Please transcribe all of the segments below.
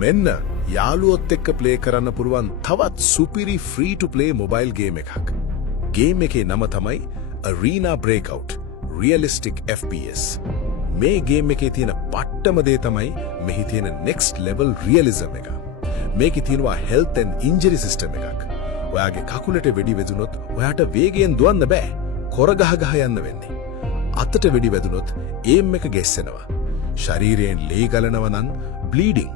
මෙන්න යාළුවොත් එක්ක ප්ලේ කරන්න පුරුවන් තවත් සුපිරි ෆ්‍රී ටු ප්ලේ මොබයිල් ගේම් එකක්. ගේම් එකේ නම තමයි Arena Breakout Realistic FPS. මේ ගේම් එකේ තියෙන පට්ටම දේ තමයි මෙහි තියෙන next level realism එක. මේකේ තියෙනවා health and injury system එකක්. ඔයාගේ කකුලට වෙඩි වැදුනොත් ඔයාට වේගයෙන් දුවන්න බෑ. කොර ගහ යන්න වෙන්නේ. අතට වෙඩි වැදුනොත් ඒම් එක ගැස්සෙනවා. ශරීරයෙන් ලේ ගලනවා නම් බ්ලීඩිං.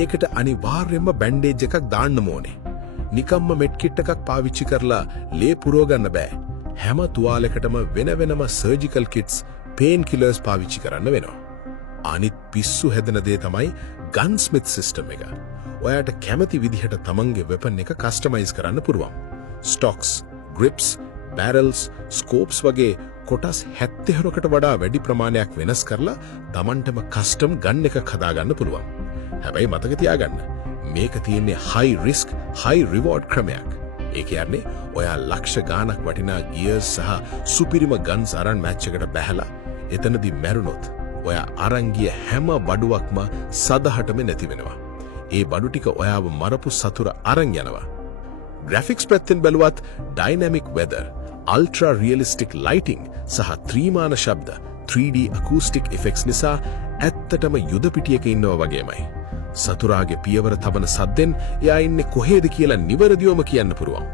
ඒකට අනිවාර්යයෙන්ම බැන්ඩේජ් එකක් දාන්න ඕනේ. නිකම්ම මෙඩ් කිට් එකක් පාවිච්චි කරලා ලේ පුරව ගන්න බෑ. හැම තුවාලයකටම වෙනම සර්ජිකල් කිට්ස්, පේන් කිලර්ස් පාවිච්චි කරන්න වෙනවා. අනිත් පිස්සු හැදෙන දේ තමයි ගන්ස්මිත් සිස්ටම් එක. ඔයාට කැමති විදිහට තමන්ගේ වෙපන් එක කස්ටමයිස් කරන්න පුළුවන්. ස්ටොක්ස්, ග්‍රිප්ස්, බැරල්ස්, ස්කෝප්ස් වගේ කොටස් 70කට වඩා වැඩි ප්‍රමාණයක් වෙනස් කරලා තමන්ටම කස්ටම් ගන් එකක් හදාගන්න පුළුවන්. හැබැයි මතක තියාගන්න, මේක තියෙන්නේ high risk, high reward ක්‍රමයක්. ඒ කියන්නේ ඔයා ලක්ෂ ගාණක් වටිනා ගියර්ස් සහ සුපිරිම ගන්ස් අරන් මැච් එකට බැහැලා එතනදී මැරුණොත් ඔයා අරන් ගිය හැම බඩුවක්ම සදහටම නැති වෙනවා. ඒ බඩු ටික ඔයාව මරපු සතුර අරන් යනවා. ග්‍රැෆික්ස් පැත්තෙන් බැලුවත් dynamic weather, ultra realistic lighting සහ ත්‍රිමාන ශබ්ද 3D acoustic effects නිසා ඇත්තටම යුද පිටියක ඉන්නවා වගේමයි. සතුරාගේ පියවර තබන සද්දෙන් එයා ඉන්නේ කොහෙද කියලා නිවැරදිවම කියන්න පුළුවන්.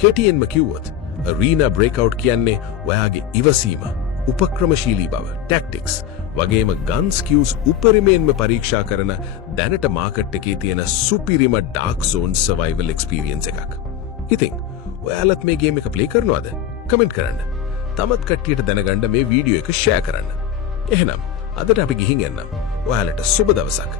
කෙටියෙන්ම කිව්වොත් Arena Breakout කියන්නේ ඔයාගේ ඉවසීම, උපක්‍රමශීලී බව, tactics වගේම gun skills උපරිමයෙන්ම පරීක්ෂා කරන දැනට මාකට් එකේ තියෙන සුපිරිම dark zone survival experience එකක්. ඉතින් ඔයාලත් මේ ගේම් එක ප්ලේ කරනවද? කමෙන්ට් කරන්න. තමත් කට්ටියට දැනගන්න මේ වීඩියෝ එක ෂෙයා කරන්න. එහෙනම් අදට අපි ගිහින් එන්නම්. ඔයාලට සුබ දවසක්.